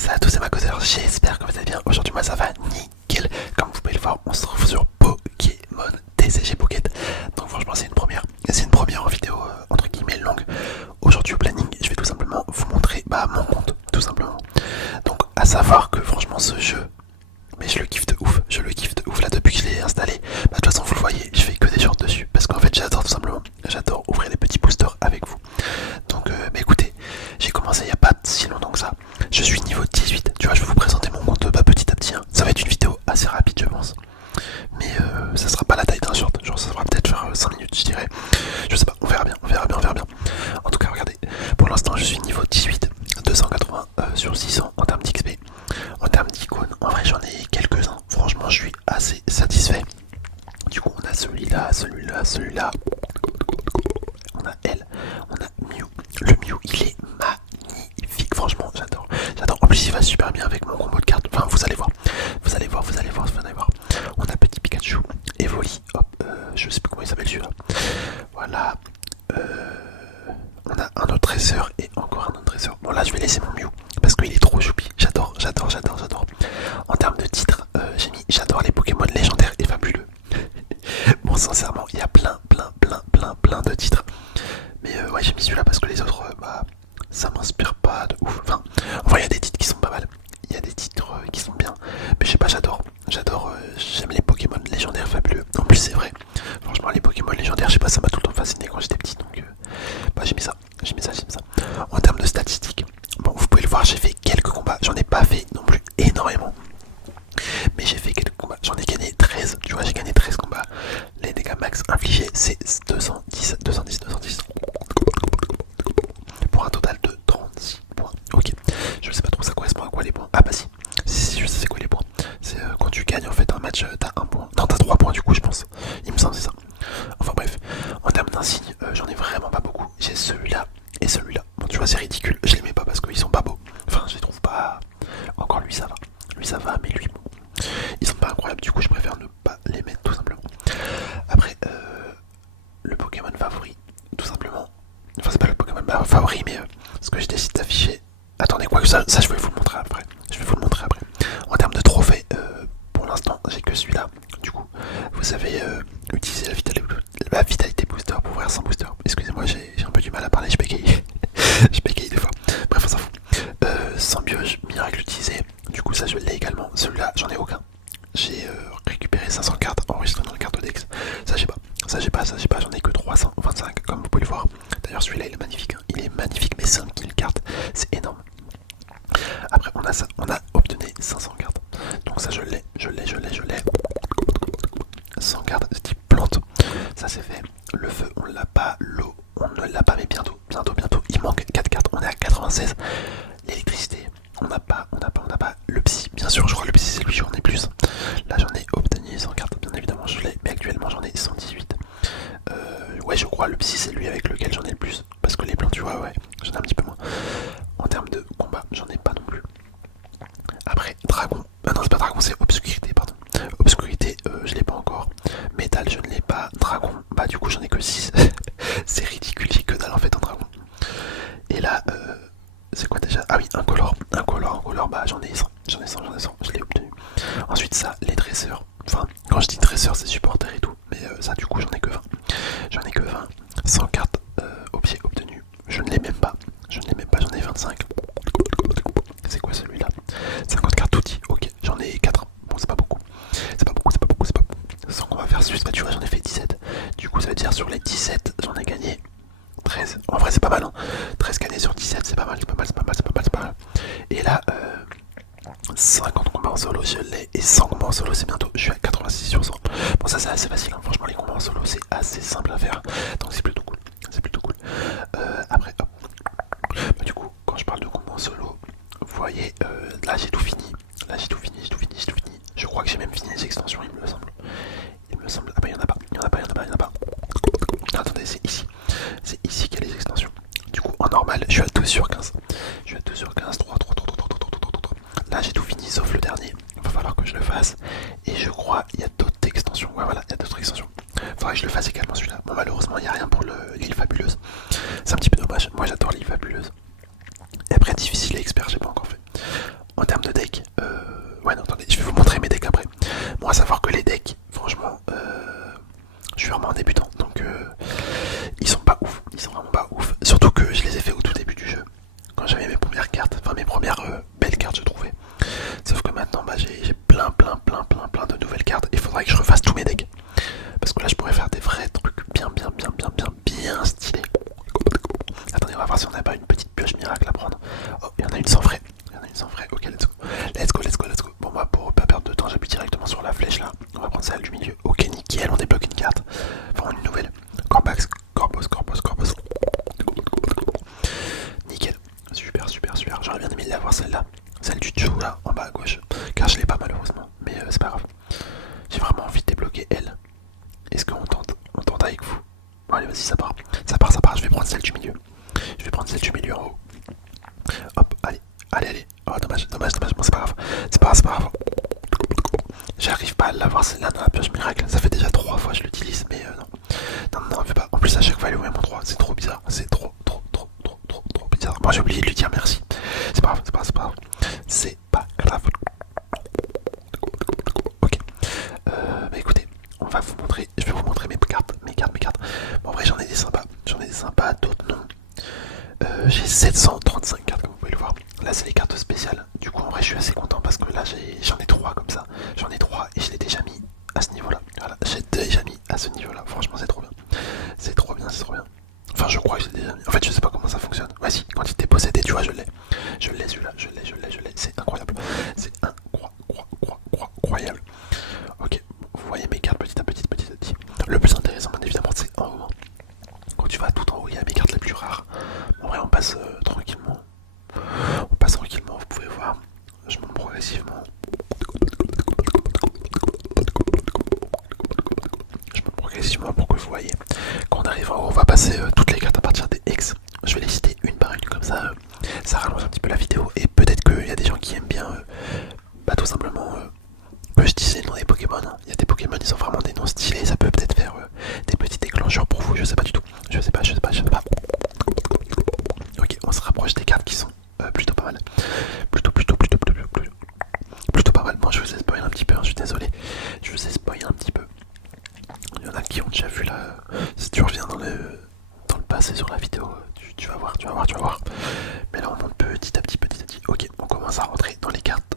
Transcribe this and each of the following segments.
Salut à tous, c'est Macoteur, j'espère que vous allez bien. Aujourd'hui moi ça va nickel. Comme vous pouvez le voir, on se retrouve sur Pokémon TCG Pocket. Donc franchement c'est une première. C'est une première vidéo entre guillemets longue. Aujourd'hui au planning, je vais tout simplement vous montrer mon compte, tout simplement. Donc à savoir que franchement ce jeu, mais je le kiffe de ouf, là depuis que je l'ai installé. De toute façon vous le voyez, je fais que des shorts dessus. Parce qu'en fait j'adore tout simplement, j'adore ouvrir les petits boosters avec vous. Donc écoutez, j'ai commencé il n'y a pas si longtemps que ça. Je suis niveau 18, tu vois, je vais vous présenter mon compte petit à petit. Hein. Ça va être une vidéo assez rapide je pense. Mais ça sera pas la taille d'un short, genre ça sera peut-être faire 5 minutes je dirais. Je sais pas, on verra bien. En tout cas regardez, pour l'instant je suis niveau 18, 280 sur 600 en termes d'XP. En termes d'icônes, en vrai j'en ai quelques-uns, franchement je suis assez satisfait. Du coup on a celui-là. On a elle, on a Mew. Le Mew il est magnifique, franchement j'adore. En plus il va super bien avec mon combo de cartes. Enfin vous allez voir. On a petit Pikachu, Evoli, hop, je sais plus comment il s'appelle celui-là. Voilà. On a un autre trésor et encore un autre trésor. Bon là je vais laisser mon Mew parce qu'il est trop choupi. J'adore. En termes de titres, j'ai mis j'adore les Pokémon légendaires et fabuleux. Bon sincèrement il y a plein de titres. Mais ouais j'ai mis celui-là parce que les autres ça m'inspire pas de ouf. Enfin en vrai il y a des titres qui sont pas mal. Il y a des titres qui sont bien. Mais je sais pas, j'adore, j'aime les Pokémon légendaires fabuleux. En plus c'est vrai, franchement les Pokémon légendaires, je sais pas, ça m'a tout le temps fasciné quand j'étais petit. Donc j'ai mis ça. En termes de statistiques, bon vous pouvez le voir, j'ai fait quelques combats. J'en ai pas fait non plus énormément. Mais j'ai fait quelques combats, j'en ai gagné 13, tu vois j'ai gagné 13 combats. Les dégâts max infligés c'est 210. Pour un total de 36 points. Ok, je sais pas trop ça correspond à quoi les points. Ah bah si je sais c'est quoi les points. C'est quand tu gagnes en fait un match, t'as 1 point. Non t'as 3 points du coup je pense. Il me semble c'est ça. Enfin bref, en termes d'insignes, j'en ai vraiment pas beaucoup. J'ai celui-là et celui-là. Bon tu vois c'est ridicule, je les mets pas parce qu'ils sont pas beaux. Enfin je les trouve pas. Encore lui ça va. Mais lui bon. Ils sont pas incroyables, du coup je préfère ne pas les mettre tout simplement. Après le Pokémon favori, tout simplement. Enfin c'est pas le Pokémon favori mais ce que je décide d'afficher. Attendez quoi que ça je vais vous le montrer après. En termes de trophées, pour l'instant j'ai que celui-là. Du coup vous savez utiliser la vitalité booster pour ouvrir 100 booster. Excusez-moi j'ai un peu du mal à parler, je bégaye. Je bégaye des fois. Bref on s'en fout. Symbiose miracle utilisé. Du coup ça je l'ai également. Celui-là j'en ai aucun. J'ai récupéré 500 cartes enregistrées dans le cartodex. Ça j'ai pas, j'en ai que 325 comme vous pouvez le voir. D'ailleurs celui-là il est magnifique, hein. Il est magnifique mais 5000 cartes, c'est énorme. Après on a ça, on a obtenu 500 cartes. Donc ça je l'ai. 100 cartes de type plante. Ça c'est fait. Le feu on l'a pas, l'eau on ne l'a pas mais bientôt. Il manque 4 cartes, on est à 96. L'électricité, on n'a pas. Le psy, bien sûr, je crois que le psy c'est lui, j'en ai plus. Là j'en ai obtenu 100 cartes, bien évidemment je l'ai, mais actuellement j'en ai 118. Ouais je crois le psy c'est lui avec lequel j'en ai le plus. Parce que les blancs tu vois ouais, j'en ai un petit peu moins. En termes de combat, j'en ai pas non plus. Après dragon, non c'est pas dragon, c'est obscurité pardon. Obscurité je l'ai pas encore. Métal je ne l'ai pas. Dragon, bah du coup j'en ai que 6. C'est ridicule, j'ai que dalle en fait en dragon. Et là c'est quoi déjà? Ah oui, un color, bah j'en ai 100, je l'ai obtenu. Ensuite ça, les dresseurs, enfin quand je dis dresseurs c'est supporter et tout, mais ça du coup j'en ai que 20. 100 cartes au pied obtenues, je ne l'ai même pas, j'en ai 25. C'est quoi celui-là? 50 cartes outils, ok, j'en ai 4, bon c'est pas beaucoup. Sans qu'on va faire juste, bah tu vois j'en ai fait 17. Du coup ça veut dire sur les 17 j'en ai gagné 13. En vrai c'est pas mal hein. 13 gagnés sur 17 c'est pas mal. Et là 50 combats en solo je l'ai et 100 combats en solo c'est bientôt. Je suis à 86 sur 100. Bon ça c'est assez facile hein. Franchement les combats en solo c'est assez simple à faire. Donc c'est plutôt cool. Après hop. Bah, du coup quand je parle de combats en solo, vous voyez là j'ai tout fini. Je crois que j'ai même fini les extensions il me semble. Ah bah il y en a pas. Attendez c'est ici. C'est ici qu'il y a les extensions. Du coup en normal je suis à 12 sur 15. 3. Là j'ai tout fini sauf le dernier. Il va falloir que je le fasse. Et je crois il y a d'autres extensions. Ouais voilà, il y a d'autres extensions. Faudrait que je le fasse également celui-là. Bon malheureusement il n'y a rien pour l'île fabuleuse. C'est un petit peu dommage. Moi j'adore l'île fabuleuse. Et après difficile et expert j'ai pas encore fait. avoir celle-là. Celle du Joe là, en bas à gauche. Car je l'ai pas malheureusement. Mais c'est pas grave. J'ai vraiment envie de débloquer elle. Est-ce qu'on tente? On tente avec vous? Bon allez vas-y ça part. Ça part, ça part. Je vais prendre celle du milieu. Je vais prendre celle du milieu en haut. Hop, allez. Allez, allez. Oh dommage, dommage, dommage. Bon c'est pas grave. C'est pas grave, c'est pas grave. J'arrive pas à l'avoir celle-là dans la pioche miracle. Ça fait déjà 3 fois que je l'utilise, mais non. Non, non, fais pas. En plus, à chaque fois, elle est au même endroit. C'est trop bizarre. C'est trop bizarre. Bon, j'ai oublié de lui dire merci. C'est pas grave, c'est pas grave, c'est pas grave. C'est pas grave. Ok. Bah écoutez, on va vous montrer. Je vais vous montrer mes cartes. Bon, en vrai, j'en ai des sympas. D'autres non. J'ai 735 cartes, comme vous pouvez le voir. Là, c'est les cartes spéciales. Du coup, en vrai, je suis assez content parce que là, j'en ai 3 comme ça. J'en ai 3 et je l'ai déjà mis à ce niveau-là. Voilà, j'ai déjà mis à ce niveau-là. Franchement, c'est trop bien. C'est trop bien, c'est trop bien. Enfin, je crois que j'ai déjà mis. En fait, je sais pas comment ça fonctionne. Vas-y, quand il t'est possédé, tu vois, je l'ai. Je l'ai celui-là, je l'ai. C'est incroyable. C'est incroyable. Ok, vous voyez mes cartes petit à petit. Le plus intéressant, bien évidemment, c'est en haut. Quand tu vas tout en haut, il y a mes cartes les plus rares. En vrai, on passe tranquillement. Vous pouvez voir. Je monte progressivement. Pour que vous voyez. Quand on arrive en haut, on va passer toutes les cartes à partir des X. Je vais les citer une par une, comme ça, ça rallonge un petit peu la vidéo. Et peut-être qu'il y a des gens qui aiment bien, bah, tout simplement, que je dise les noms des Pokémon. Il y a des Pokémon, ils ont vraiment des noms stylés. Ça peut peut-être faire des petits déclencheurs pour vous. Je sais pas du tout. Je sais pas. Ok, on se rapproche des cartes qui sont plutôt pas mal. Plutôt pas mal. Bon, je vous ai spoilé un petit peu, hein, je suis désolé. Je vous ai spoilé un petit peu. Il y en a qui ont déjà vu là. Si tu reviens dans le passé sur la vidéo, tu vas voir. Mais là on monte petit à petit. Ok, on commence à rentrer dans les cartes.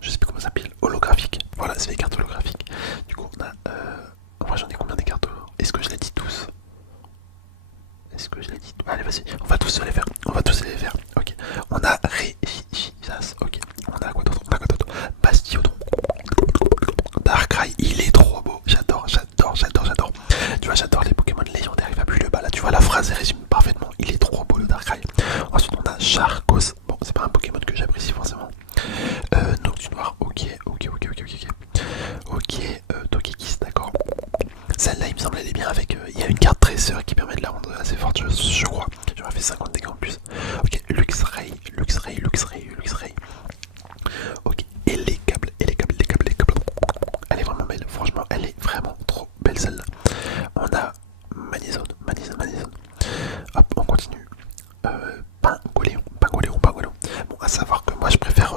Je sais plus comment ça s'appelle. Holographiques. Voilà, c'est les cartes holographiques. Du coup on a. Moi j'en ai combien des cartes? Est-ce que je les dis tous? Allez vas-y, on va tous les faire. Ok. On a Régisas. Ok. On a quoi d'autre? Bastiodon. Darkrai, il est trop beau. J'adore. Tu vois, j'adore les Pokémon légendaires. Il va plus le bas. Là, tu vois, la phrase résume parfaitement. Il est trop beau le Darkrai. Ensuite, on a Charcos. Bon, c'est pas un Pokémon que j'apprécie forcément. Noctu Noir. Ok. Togekiss, d'accord. Celle-là, il me semble, elle est bien avec. Il y a une carte tresseur qui permet de la rendre assez forte, je crois. J'aurais fait 50 dégâts en plus. Ok, Luxray. Ok, et les câbles. Elle est vraiment belle, franchement, elle est vraiment trop belle celle-là. On a Manizone. Hop, on continue. Pingoléon. Bon, à savoir que moi je préfère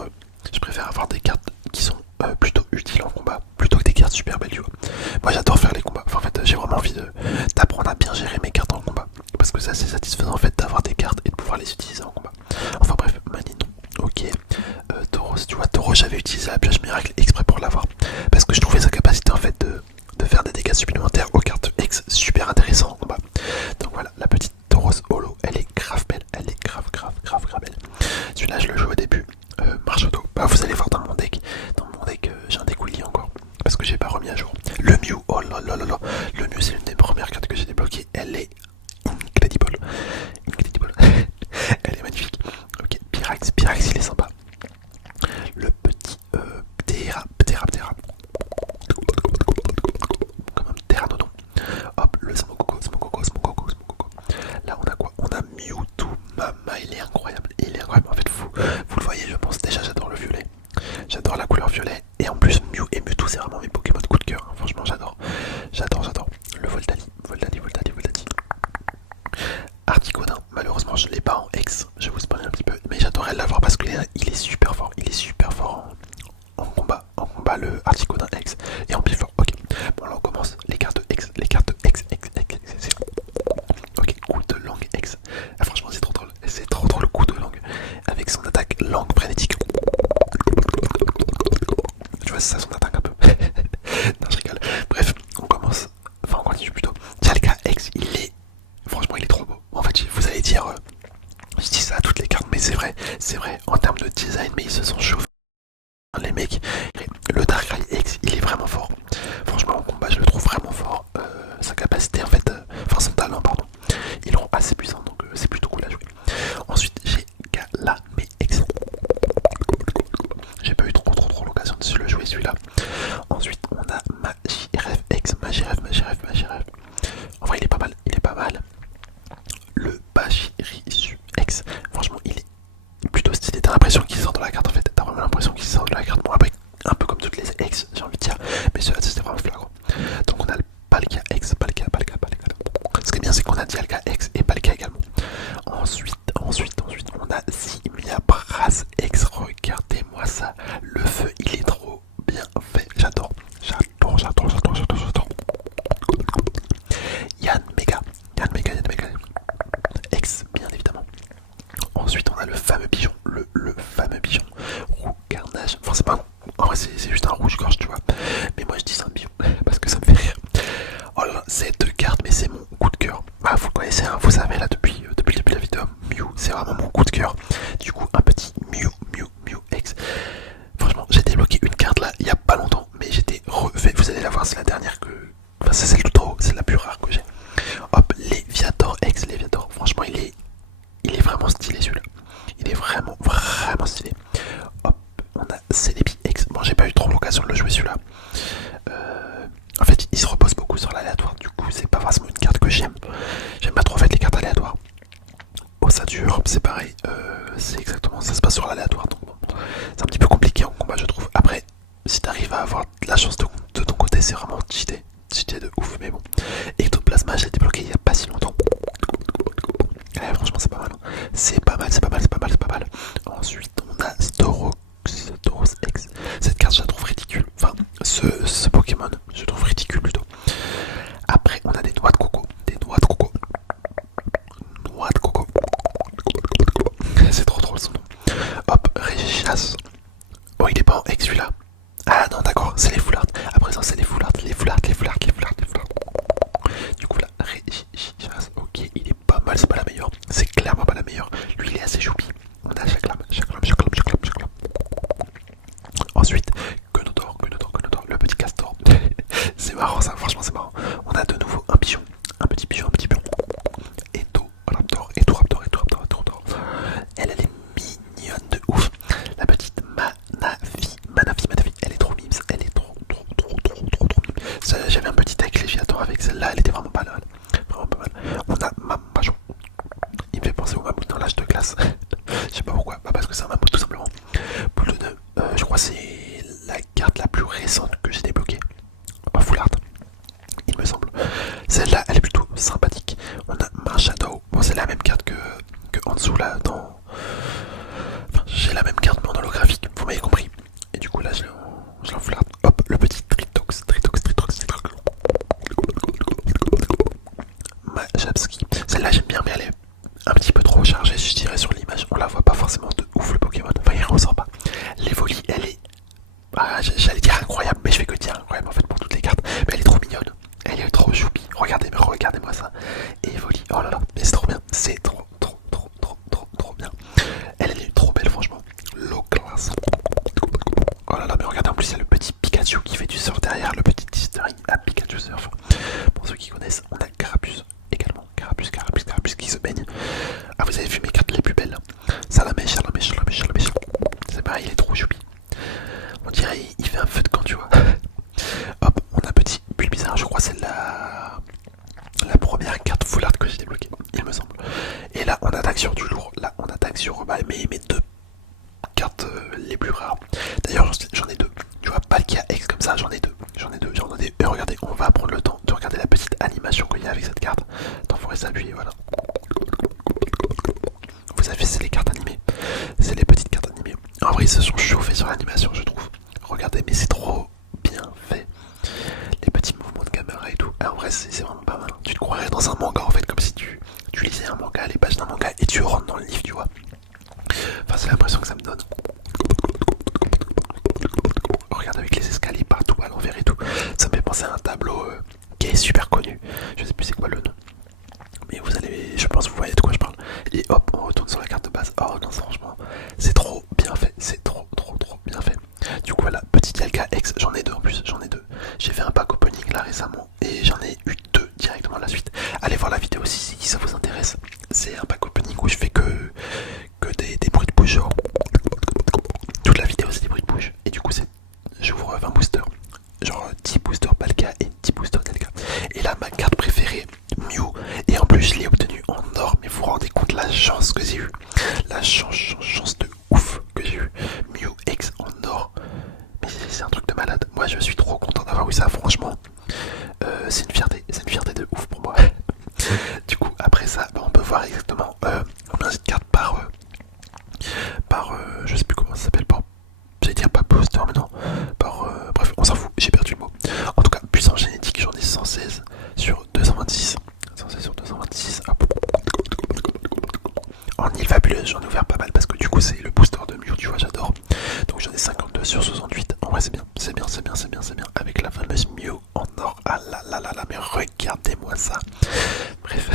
avoir des cartes qui sont plutôt utiles en combat, plutôt que des cartes super belles, tu vois. Moi j'adore faire les combats. Enfin, en fait, j'ai vraiment envie d'apprendre à bien gérer mes cartes en combat. Parce que c'est assez satisfaisant en fait d'avoir des cartes et de pouvoir les utiliser en combat. Enfin bref, Maninon. Ok. Tauros, tu vois, Tauros, j'avais utilisé la pioche miracle exprès pour l'avoir. Parce que je trouvais sa capacité en fait de faire des dégâts supplémentaires aux cartes X super intéressant en combat. Donc voilà, la petite Tauros Holo, elle est grave belle. Belle. Celui-là, je le joue au début. Marshotto. Bah, vous allez voir dans mon deck. J'ai un deck Willy encore. Parce que j'ai pas remis à jour. Le Mew, oh là là. Le Mew, c'est l'une des premières cartes que j'ai débloquées. Elle est incredible. Elle est magnifique. Ok, Pyrax, il est sympa. Le petit Ptera. Comme un Pteranodon. Hop, le Smogogo. Là, on a quoi? On a Mewtwo. Mama, il est incroyable. En fait, vous le voyez, je pense. Déjà, j'adore le violet. J'adore la couleur violet. Et en plus, Mew et Mewtwo, c'est vraiment mes Pokémon coup de cœur. Franchement, j'adore. Le Voltali. Articuno, malheureusement, je l'ai pas en X. Je vais vous spoiler un petit peu. Mais j'adorerais l'avoir parce qu'il est super fort. En combat, le Articuno X. Et en Bifort. Ok. Bon, là, on commence. Les cartes X. Ok, coup de langue X. Ah, franchement, c'est trop drôle. C'est trop drôle le coup de langue. Avec son attaque langue frénétique. Tu vois, c'est ça son attaque un peu. Non, je rigole. Bref, on commence. Enfin, on continue plutôt. Dialga X, franchement, il est trop beau. En fait, vous allez dire. Je dis ça à toutes les cartes, mais c'est vrai. En termes de design, mais ils se sont chauffés. Les mecs, le Darkrai X, il est vraiment fort. Franchement, en combat, je le trouve vraiment fort. Sa capacité, en fait, enfin son talent, pardon, il est assez puissant, donc c'est plutôt cool à jouer. Ensuite, j'ai Galamé X. stylé. Hop, on a Celebi X. Bon, j'ai pas eu trop l'occasion de le jouer celui-là. En fait, il se repose beaucoup sur l'aléatoire. Du coup, c'est pas forcément une carte que j'aime. J'aime pas trop en fait les cartes aléatoires. Ossature, c'est pareil. C'est exactement ça se passe sur l'aléatoire. Donc bon, c'est un petit peu compliqué en combat, je trouve. Après, si t'arrives à avoir la chance de ton côté, c'est vraiment cheaté. Cheaté de ouf, mais bon. Ectoplasma, j'ai débloqué il y a pas si longtemps. Ouais, franchement, c'est pas mal. C'est pas mal, c'est pas mal, c'est pas mal, c'est pas mal. Ensuite, on a Storox X. Cette carte, je la trouve ridicule. Enfin, ce Pokémon, je le trouve ridicule plutôt. Après, on a des noix de coco. Des noix de coco. Noix de coco. C'est trop drôle son nom. Hop, Régichasse. Oh, il est pas en X celui-là. Ah non, d'accord, c'est les foulards. À présent, c'est les foulards, les foulards, les foulards, les foulards, les foulards. Du coup, là, Régichasse, ok, il est pas mal, c'est pas la meilleure. C'est clairement pas la meilleure. Lui, il est assez choupi. On a Chaclam, Chaclam, Chaclam, Chaclam, Chaclam. Ensuite, Quenodor, le petit castor. C'est marrant ça, franchement c'est marrant. On a de nouveau un pigeon, un petit pigeon, un petit pigeon. Raptor. Elle est mignonne de ouf. La petite Manafi, elle est trop mimes, elle est trop mimes. J'avais un petit deck Léviathan avec celle-là, elle était vraiment pas mal. Vraiment pas mal. On a Mamajon. Il me fait penser au mammouth dans l'âge de glace. Je sais pas pourquoi, bah parce que c'est un mammouth tout simplement. Boule de nœud, je crois que c'est la carte la plus récente que j'ai débloquée. Full art, il me semble. Celle-là, elle est plutôt sympathique. On a Marshadow. Bon, c'est la même carte que en dessous là dans. Enfin, j'ai la même carte mais en holographique, vous m'avez compris. Et du coup là, je l'en full art. Hop, le petit Tritox. Majapski. Celle-là, j'aime bien, mais elle est un petit peu trop chargée, je dirais, sur l'image. On la voit pas forcément de ouf le Pokémon. Enfin, il ressort pas. L'Evoli, elle est. Ah, j'allais dire incroyable, mais je fais que dire incroyable en fait pour toutes les cartes. Mais elle est trop mignonne, elle est trop choupi. Regardez-moi ça. Et Evoli, oh là là, mais c'est trop bien. C'est trop bien. Elle est trop belle, franchement. Low class. Oh là là, mais regardez, en plus, il y a le petit Pikachu qui fait du surf derrière, le petit easter egg à Pikachu Surf. Pour ceux qui connaissent, on a Carapuce également. Carapuce qui se baigne. Ah, vous avez vu mes cartes les plus belles. Salamèche. C'est pareil, il est trop choupi. On dirait il fait un feu de camp, tu vois. Hop, on a un petit Bulbizarre, je crois c'est la première carte full art que j'ai débloquée, il me semble. Et là on attaque sur du lourd, là on attaque sur mes deux cartes les plus rares. D'ailleurs j'en ai deux, tu vois, Palkia X comme ça, j'en ai deux. Et regardez, on va prendre le temps de regarder la petite animation qu'il y a avec cette carte. Attends, faudrait s'appuyer, voilà. Vous avez vu, c'est les cartes animées. C'est les petites cartes animées. En vrai, ils se sont chauffés sur l'animation, je trouve. Regardez, mais c'est trop bien fait. Les petits mouvements de caméra et tout. Et en vrai, c'est vraiment pas mal. Tu te croirais dans un manga en fait, comme si tu lisais un manga, les pages d'un manga, et tu rentres dans le livre, tu vois. Enfin, c'est l'impression que ça me donne. Regarde avec les escaliers partout à l'envers et tout. Ça me fait penser à un tableau qui est super connu. Je sais plus c'est quoi le nom. Mais vous allez, je pense que vous voyez de quoi je parle. Et hop, on retourne sur la carte de base. Oh non, franchement, c'est trop bien fait. C'est trop bien fait. Du coup, voilà, petit Dialga X, j'en ai deux en plus. J'ai fait un pack opening là récemment et j'en ai eu deux directement à la suite. Allez voir la vidéo si ça vous intéresse. C'est un pack opening où je fais que des bruits de bouche. Genre. Toute la vidéo, c'est des bruits de bouche. Et du coup, j'ouvre 20 boosters. Genre 10 boosters Palkia et 10 boosters Dialga. Et là, ma carte préférée, Mew. Et en plus, je l'ai obtenue en or. Mais vous vous rendez compte la chance que j'ai eue. La chance de ouf que j'ai eue. Mew X en or. Mais c'est un truc de malade. Moi, je suis trop content d'avoir eu ça, franchement. C'est une fierté de ouf pour moi. Du coup, après ça, on peut voir exactement combien cette carte je sais plus comment ça s'appelle, j'allais dire pas booster, mais non, bref, on s'en fout, j'ai perdu le mot. En tout cas, puissance génétique, j'en ai 116 sur 226. 116 sur 226, hop. En île fabuleuse, j'en ai ouvert pas mal parce que du coup, c'est le booster de Mew, tu vois, j'adore. Donc j'en ai 52 sur 68. En vrai, c'est bien. Avec la fameuse Mew en or. Ah là, mais regardez-moi ça. Bref.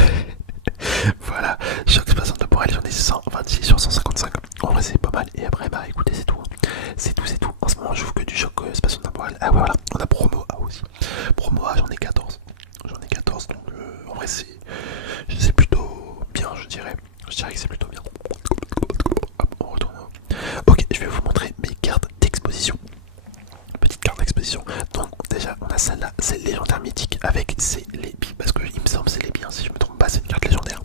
Voilà, choc spatial temporel, j'en ai 126 sur 155. En vrai, c'est pas mal. Et après, bah écoutez, c'est tout. C'est tout. En ce moment, je joue que du choc spatial temporel. Ah voilà, on a promo A aussi. Promo A, j'en ai 14. Donc en vrai, c'est plutôt bien, je dirais. Je dirais que c'est plutôt bien. Hop, on retourne. Ok. donc avec c'est les billes, parce que il me semble c'est les billes, hein, si je me trompe pas c'est une carte légendaire.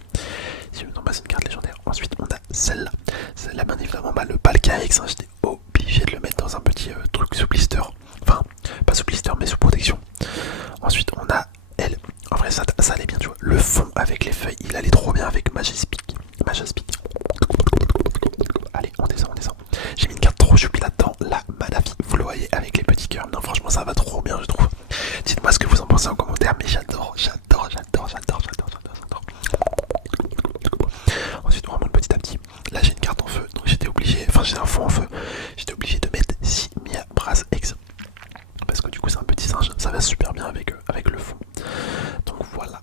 Si je me trompe pas c'est une carte légendaire. Ensuite on a celle-là. Celle-là bien évidemment le Palcaex, hein, j'étais obligé de le mettre dans un petit truc sous blister. Enfin pas sous blister mais sous protection. Ensuite on a elle. En vrai ça allait bien tu vois. Le fond avec les feuilles il allait trop bien avec Majaspic. Allez on descend. J'ai mis une carte trop choupi là-dedans. La Manafi, vous le voyez avec les petits cœurs. Non franchement ça va trop bien je trouve. Dites-moi ce que vous en pensez en commentaire, mais j'adore. Ensuite on remonte petit à petit. Là j'ai une carte en feu, donc j'étais obligé, enfin j'ai un fond en feu. J'étais obligé de mettre Simia Brass X. Parce que du coup c'est un petit singe, ça va super bien avec le fond. Donc voilà.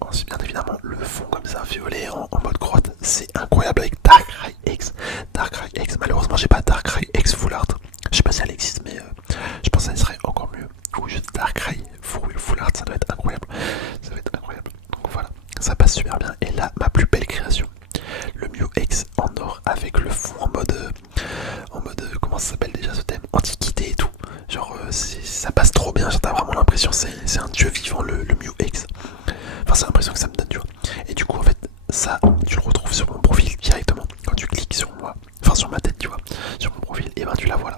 Ensuite bien évidemment le fond comme ça, violet en mode grotte, c'est incroyable avec Darkrai X. Malheureusement j'ai pas Darkrai X Full Art. Je sais pas si elle existe mais je pense que ça serait encore mieux. Ou juste Darkrai Full Art, ça doit être incroyable. Donc voilà, ça passe super bien. Et là ma plus belle création, le Mew X en or avec le fond en mode comment ça s'appelle déjà ce thème, antiquité et tout. Genre ça passe trop bien, t'as vraiment l'impression c'est un dieu vivant le Mew X. Enfin c'est l'impression que ça me donne tu vois. Et du coup en fait ça tu le retrouves sur mon profil directement. Quand tu cliques sur moi, enfin sur ma tête tu vois, sur mon profil, et ben tu la vois là.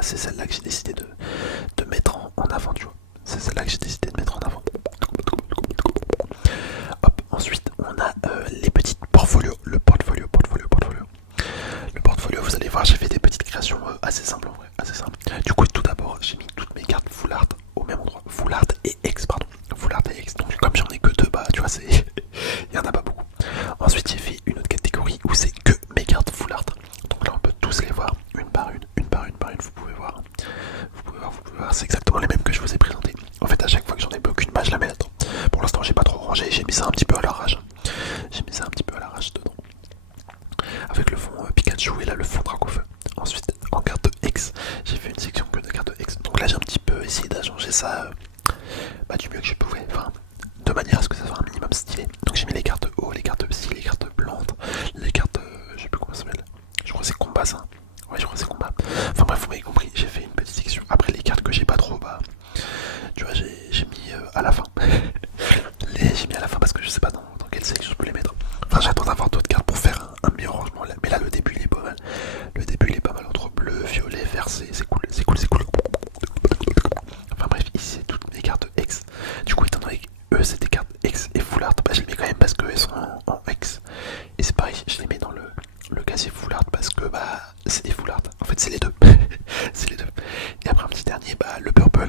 C'est celle-là que j'ai décidé de mettre en avant tu vois. C'est celle-là que j'ai décidé de mettre en avant. Hop, ensuite on a les petites portfolios. Le portfolio. Le portfolio, vous allez voir, j'ai fait des petites créations assez simples en vrai, assez simples. Du coup, tout d'abord, j'ai mis toutes mes cartes Full Art au même endroit. Full Art et X, pardon. Full Art et X. Donc, comme j'en ai que deux, bah, tu vois, il y en a pas beaucoup. Ensuite, j'ai fait une autre catégorie où c'est que mes cartes Full Art. Donc là, on peut tous les voir, une par une. Vous pouvez voir. C'est exactement les mêmes que je vous ai présentés. En fait, à chaque fois que j'en ai plus aucune, bah, je la mets là-dedans. Pour l'instant, j'ai pas trop rangé, j'ai mis ça un petit peu à l'arrache. Dedans. Avec le fond Pikachu et là le fond Dracofeu. Ensuite en carte X, j'ai fait une section que de cartes X. Donc là j'ai un petit peu essayé d'agenger ça du mieux que je pouvais. Enfin, de manière à ce que ça soit un minimum stylé. Donc j'ai mis les cartes haut, les cartes psy, les cartes blanches, les cartes. Je sais plus comment ça s'appelle. Je crois que c'est combat ça. Ouais je crois que c'est combat. Enfin bref vous m'avez compris, j'ai fait une petite section. Après les cartes que j'ai pas trop, bah tu vois j'ai mis à la fin. J'ai mis à la fin parce que je sais pas dans quelle section je peux les mettre. Enfin j'attends d'avoir d'autres cartes pour faire un meilleur rangement. Mais là le début il est pas mal. Entre bleu, violet, vert, c'est cool. Enfin bref, ici c'est toutes mes cartes X. Du coup étant donné que eux c'est des cartes X et Full Art, bah je les mets quand même parce qu'elles sont en X. Et c'est pareil, je les mets dans le casier Full Art parce que bah c'est des Full Art. En fait c'est les deux. Et après un petit dernier, bah le Purple.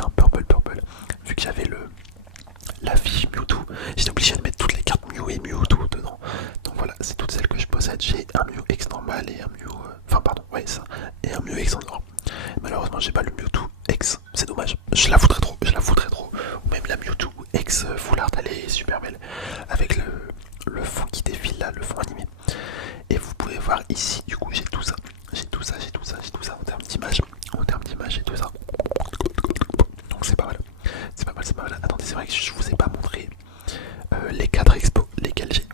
Vu que j'avais la fiche Mewtwo, j'étais obligé de mettre toutes les cartes Mew et Mewtwo dedans. Donc voilà, c'est toutes celles que je possède. J'ai un Mew X normal et un Mew. Ça. Et un Mew X en or. Malheureusement, j'ai pas le Mewtwo X, c'est dommage. Je la voudrais trop. Ou même la Mewtwo X Full Art, elle est super belle. Avec le fond qui défile là, le fond animé. Et vous pouvez voir ici, du coup, j'ai tout ça. En termes d'image, j'ai tout ça. Donc c'est pas mal. Attendez, c'est vrai que je vous ai pas montré les 4 expos, lesquels j'ai.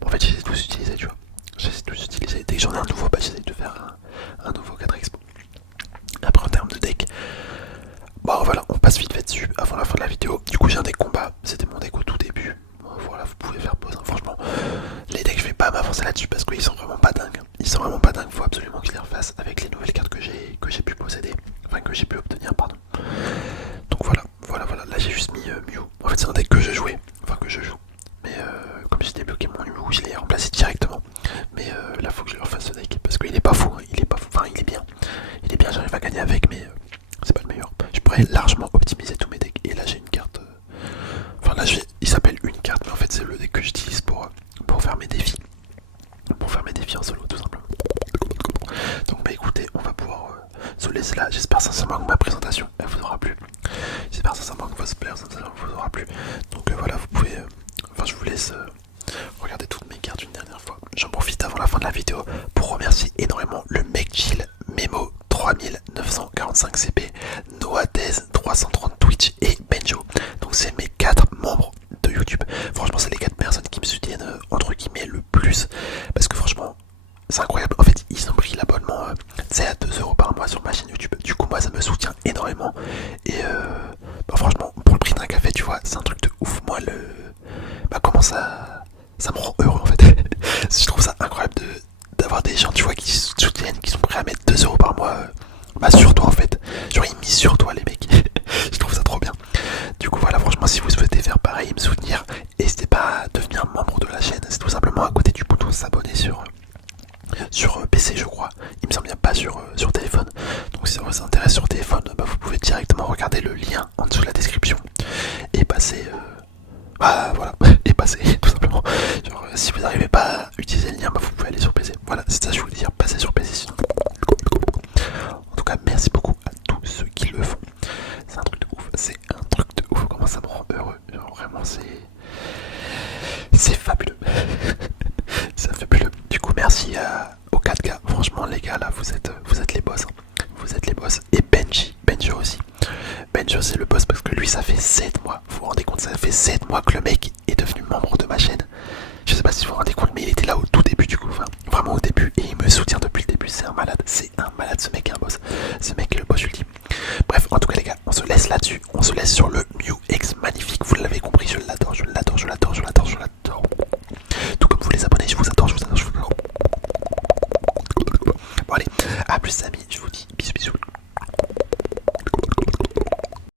Bon, en fait, je les ai tous utilisés, tu vois. Dès que j'en ai un nouveau, bah j'essaie de faire un nouveau 4 expos. Après, en termes de deck, bon voilà, on passe vite fait dessus avant la fin de la vidéo. Du coup, j'ai un deck combat, c'était mon deck au tout début. Bon, voilà, vous pouvez faire pause, hein. Franchement, les decks, je vais pas m'avancer là-dessus parce qu'ils sont vraiment pas dingues. Faut absolument que je les refasse avec les nouvelles cartes que j'ai pu posséder. Enfin, que j'ai pu obtenir, pardon. Donc voilà, là j'ai juste mis Mew. En fait c'est un deck que je jouais, que je joue. Mais comme j'ai débloqué mon Mew, je l'ai remplacé directement. Mais là faut que je le refasse ce deck, parce qu'il est pas fou, enfin il est bien. J'arrive à gagner avec, mais c'est pas le meilleur. Je pourrais largement optimiser tous mes decks. Et là j'ai une carte, enfin là il s'appelle une carte, mais en fait c'est le deck que j'utilise pour faire mes défis. Pour faire mes défis en solo tout simplement. Donc bah écoutez, on va pouvoir se laisser là. J'espère sincèrement que ma présentation elle vous aura plu. Donc voilà, vous pouvez, je vous laisse regarder toutes mes cartes une dernière fois. J'en profite avant la fin de la vidéo pour remercier énormément le mec chill, Memo 3945 CP, Noadez 330 Twitch et Benjo. Donc c'est mes 4 membres de YouTube. Franchement c'est les 4 personnes qui me soutiennent entre guillemets le plus. Parce que franchement c'est incroyable. En fait ils ont pris l'abonnement à 2€ par mois sur ma chaîne YouTube. Du coup moi ça me soutient énormément. Et bah, franchement, pour le prix d'un café, tu vois, c'est un truc de ouf. Moi, bah, comment ça me rend heureux en fait. Je trouve ça incroyable d'avoir des gens, tu vois, qui soutiennent, qui sont prêts à mettre 2 € par mois. Bah, sur toi en fait. Genre, ils misent sur toi, les mecs. Je trouve ça trop bien. Du coup, voilà, franchement, si vous souhaitez faire pareil, me soutenir, n'hésitez pas à devenir membre de la chaîne. C'est tout simplement à côté du bouton s'abonner sur PC, je crois. Il me semble bien pas sur téléphone. Donc si ça vous intéresse sur téléphone, bah, vous pouvez directement regarder le lien en dessous de la description et passer. Bah voilà, et passer tout simplement. Genre, si vous n'arrivez pas à utiliser le lien, bah, vous pouvez aller sur PC. Voilà, c'est ça que je voulais dire, passer sur PC. En tout cas, merci beaucoup à tous ceux qui le font. C'est un truc de ouf, c'est un truc de ouf. Comment ça me rend heureux. Genre, vraiment, c'est fabuleux. C'est fabuleux. Du coup, merci aux 4 gars. Franchement, les gars, là, vous êtes les boss. Hein. Vous êtes les boss. Et Benjo aussi. Benjo, c'est le boss parce que lui, ça fait 7 mois. Vous vous rendez compte, ça fait 7 mois que le mec est devenu membre de ma chaîne. Je sais pas si vous vous rendez compte, mais il était là au tout début du coup. Enfin, vraiment au début. Et il me soutient depuis le début. C'est un malade. C'est un malade. Ce mec est un boss. Ce mec est le boss ultime. Bref, en tout cas, les gars, on se laisse là-dessus. On se laisse sur le Mew X Magnifique.